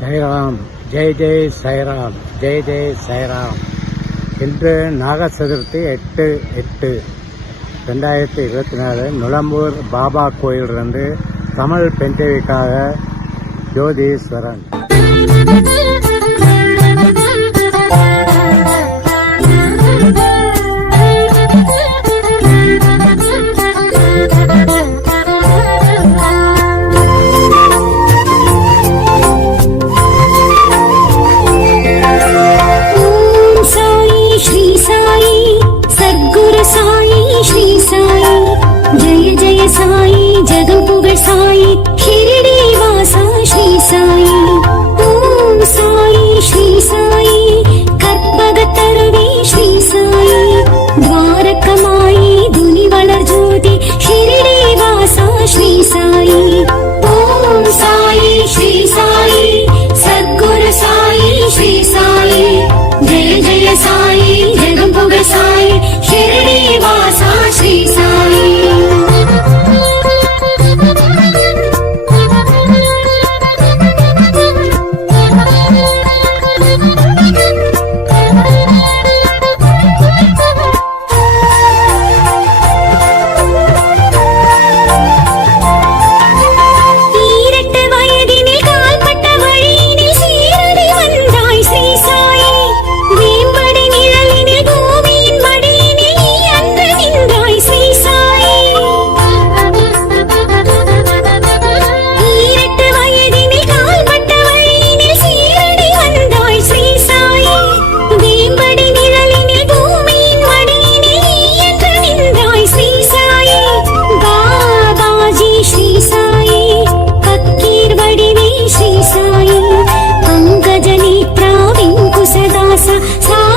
சைராம். ஜெய் ஜெய் சைராம். ஜெய் ஜெய் சைராம். இன்று நாக சதுர்த்தி எட்டு எட்டு. ரெண்டாயிரத்தி இருபத்தி நாலு Nulambur Baba கோயிலிருந்து Tamil பெண்டவிக்காக Jotheeswaran. Thank you. time, time.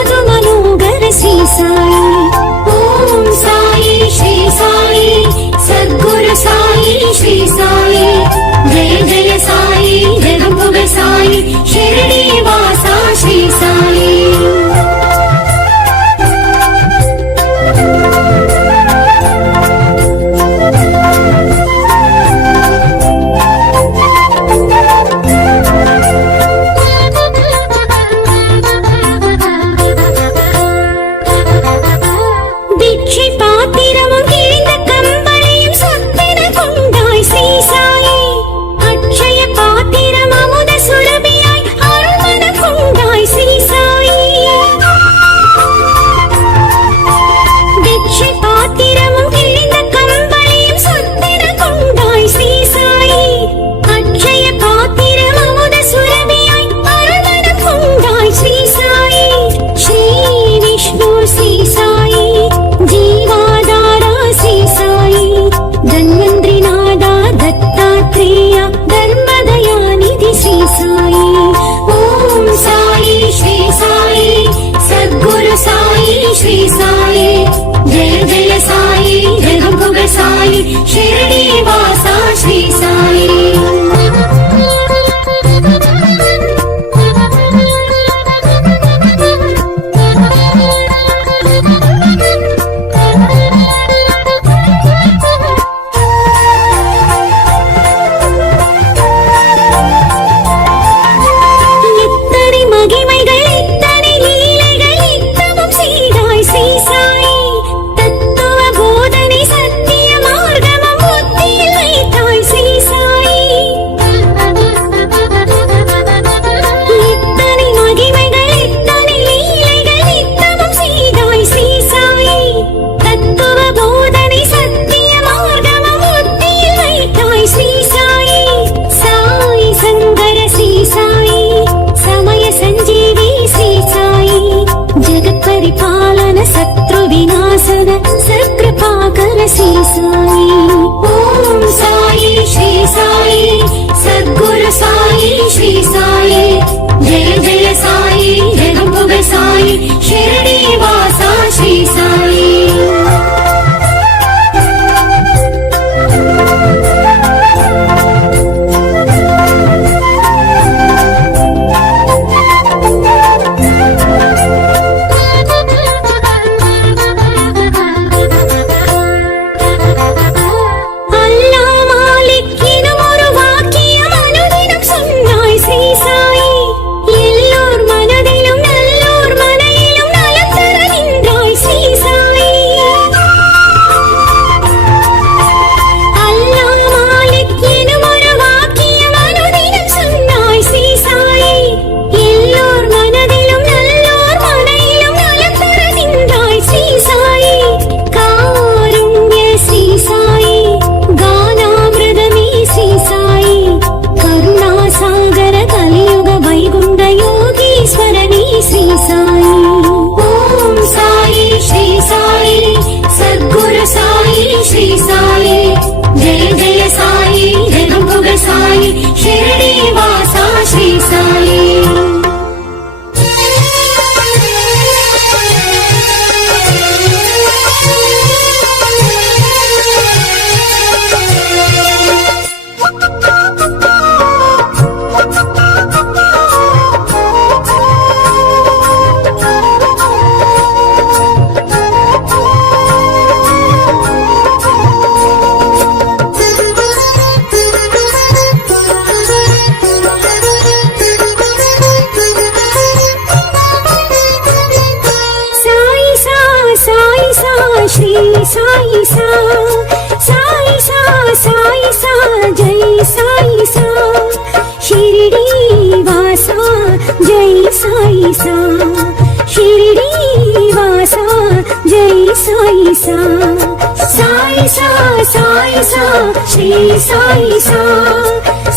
Sai సా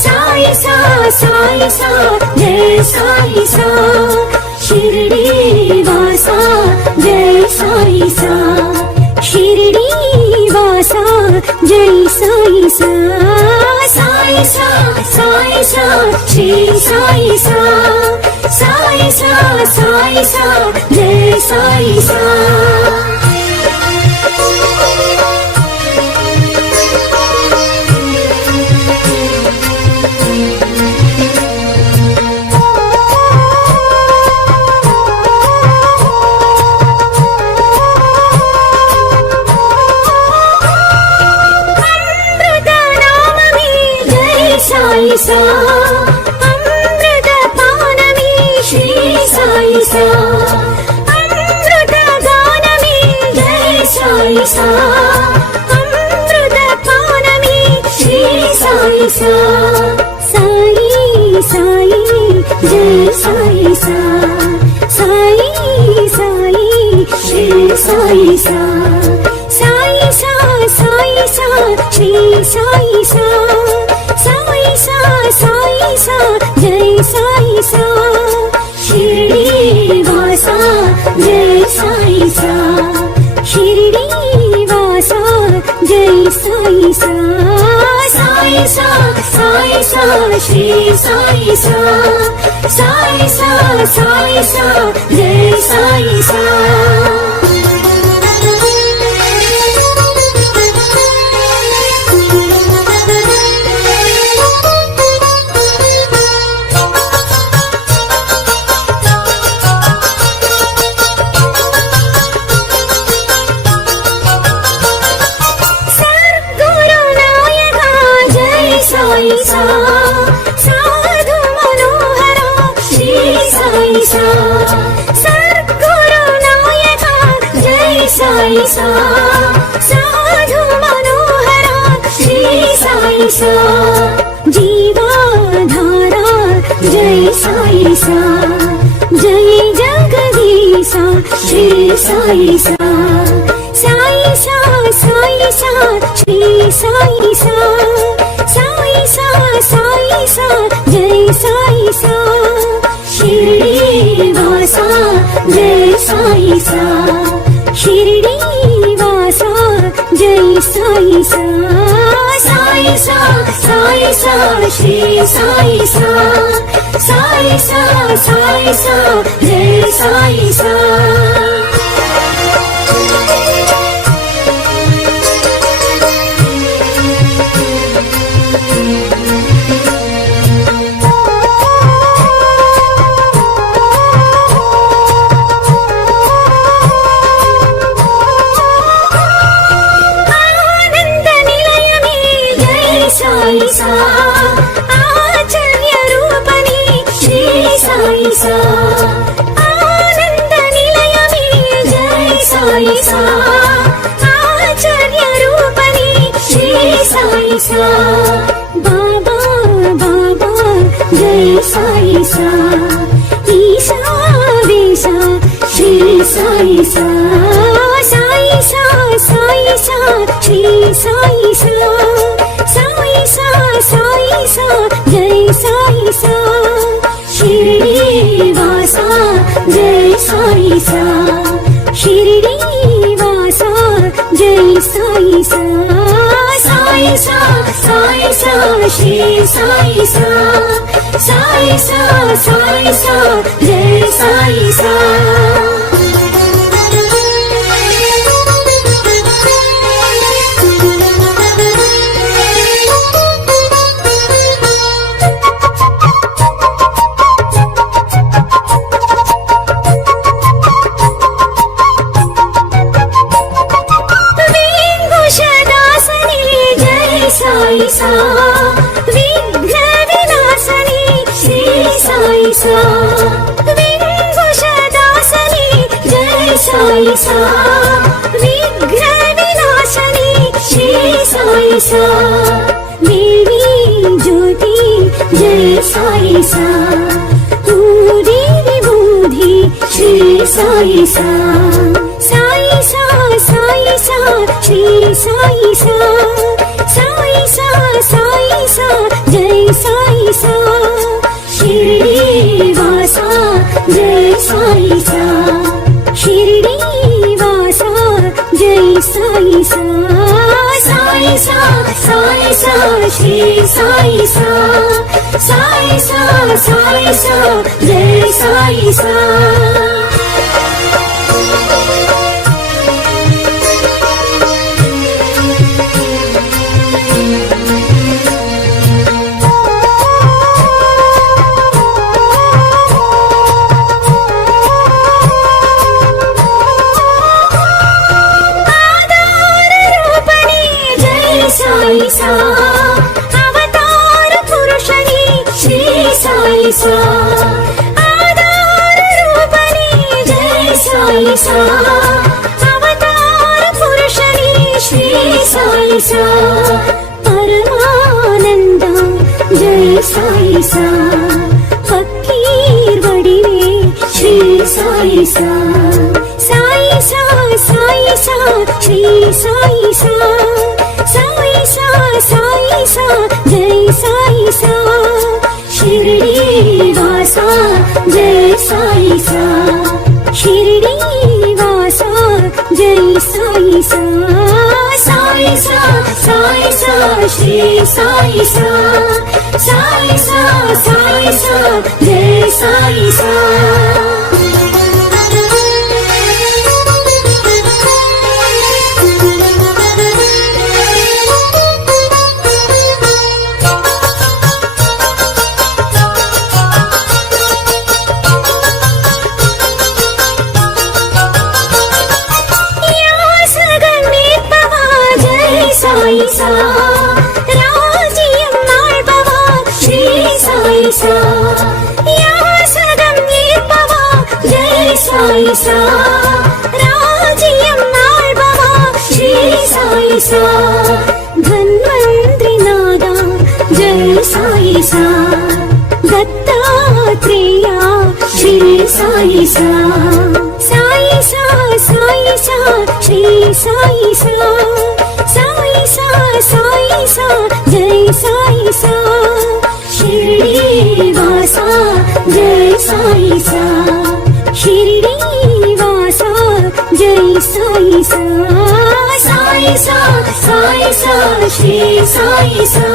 సాయి సా సాయి సా జయ సాయి సా. షిరిడి వాసా జయ సాయి సా. షిరిడి వాసా జై సాయి సా. సాయి సా సాయి సా శ్రీ సాయి సా. సాయి సా సాయి సా జై సాయి సా. వాసా జై సాయి సా షిరిడి వాసా జై సాయి సా సాయి సా సాయి సా శ్రీ సాయి సా సాయి సా సాయి సా జై సాయి సాయి సా సాధు మనోహర శ్రీ సాయి సా జీవాధార జై సాయి సా జై జగదీశ శ్రీ సాయి సా సాయి సా సాయి సా శ్రీ సాయి సా సాయి సా సాయి సా జై సాయి సా షిరిడి వాసా జై సాయి సా షిరిడి వాసా साई सा सा साई सा साई सा साई सा शी सा सा। శ్రీ సాయి సాయి సా సాయి సా శ్రీ సాయి సా సాయి సా సాయి సా జై సాయి సా షిరిడి వాసా జై సాయి సా షిరిడి వాసా జై సాయి సా. sa sai sa shri sai sa sai sa sai sa jai sai sa ी श्री साी। ज्योति जय सा। सा पूरी बुधि श्री सा सा। सै सा सै सा श्री सा सा। सै सा सा सा जय सा। सा श्रीवासा जय जय साई सा साई सा जय सा అవతార పురుషని శ్రీ సాయి సా ఆధార రూపణి జై సాయి సా అవతార పురుషని శ్రీ సాయి సా పరమానంద జై సాయి సా ఫకీర్ వడివే శ్రీ సాయి సా సాయి సా సాయి సా శ్రీ సాయి సా साई साई जय साई सा साई सा जय साई सा సాయి సా సాయి సా సాయి సా శ్రీ సాయి సా. సాయి సా సాయి సా జై సాయి సా. షిరిడి వాసా జై సాయి సా. షిరిడి వాసా జై సాయి సా. సాయి సా సాయి సా శ్రీ సాయి సా.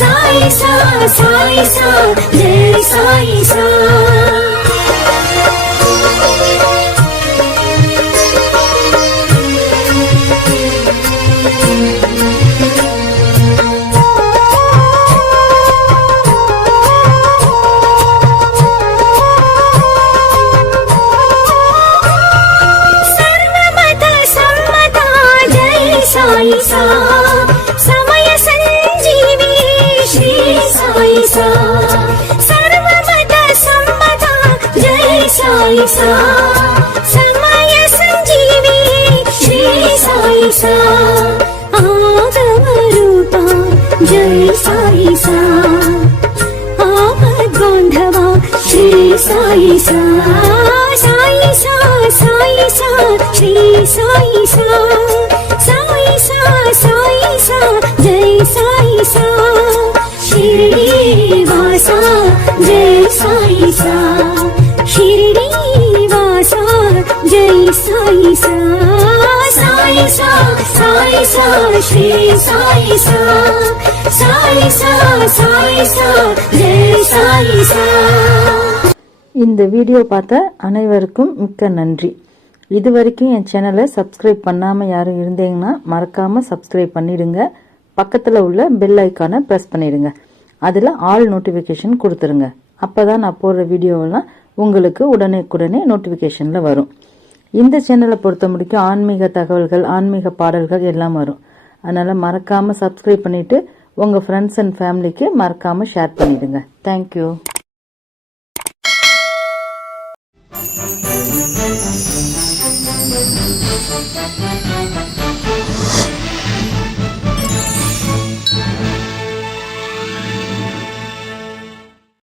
సాయి సా సాయి సా జై సాయి సా. साई सा सर्वमत सम्मता जय साई सा समय सञ्जीवी श्री साई सा आगमरूपा जय साई सा आपद्बान्धवा श्री साई सा साई सा साई सा श्री साई सा साई सा साई सा जय साई सा शिरडी वासा जय साई सा இந்த வீடியோ பார்த்த அனைவருக்கும் மிக்க நன்றி. இது வரைக்கும் என் சேனலை சப்ஸ்கிரைப் பண்ணாமல் யாரும் இருந்தீங்கன்னா மறக்காமல் சப்ஸ்கிரைப் பண்ணிவிடுங்க பக்கத்தில் உள்ள பெல் ஐக்கானை ப்ரெஸ் பண்ணிவிடுங்க அதில் ஆல் நோட்டிஃபிகேஷன் கொடுத்துருங்க. அப்போ தான் நான் போடுற வீடியோவெல்லாம் உங்களுக்கு உடனேக்குடனே நோட்டிஃபிகேஷனில் வரும். இந்த சேனலை பொறுத்த முடிக்கும் ஆன்மீக தகவல்கள் ஆன்மீக பாடல்கள் எல்லாம் வரும். அதனால் மறக்காமல் சப்ஸ்கிரைப் பண்ணிவிட்டு உங்கள் ஃப்ரெண்ட்ஸ் அண்ட் ஃபேமிலிக்கு மறக்காமல் ஷேர் பண்ணிவிடுங்க தேங்க்யூ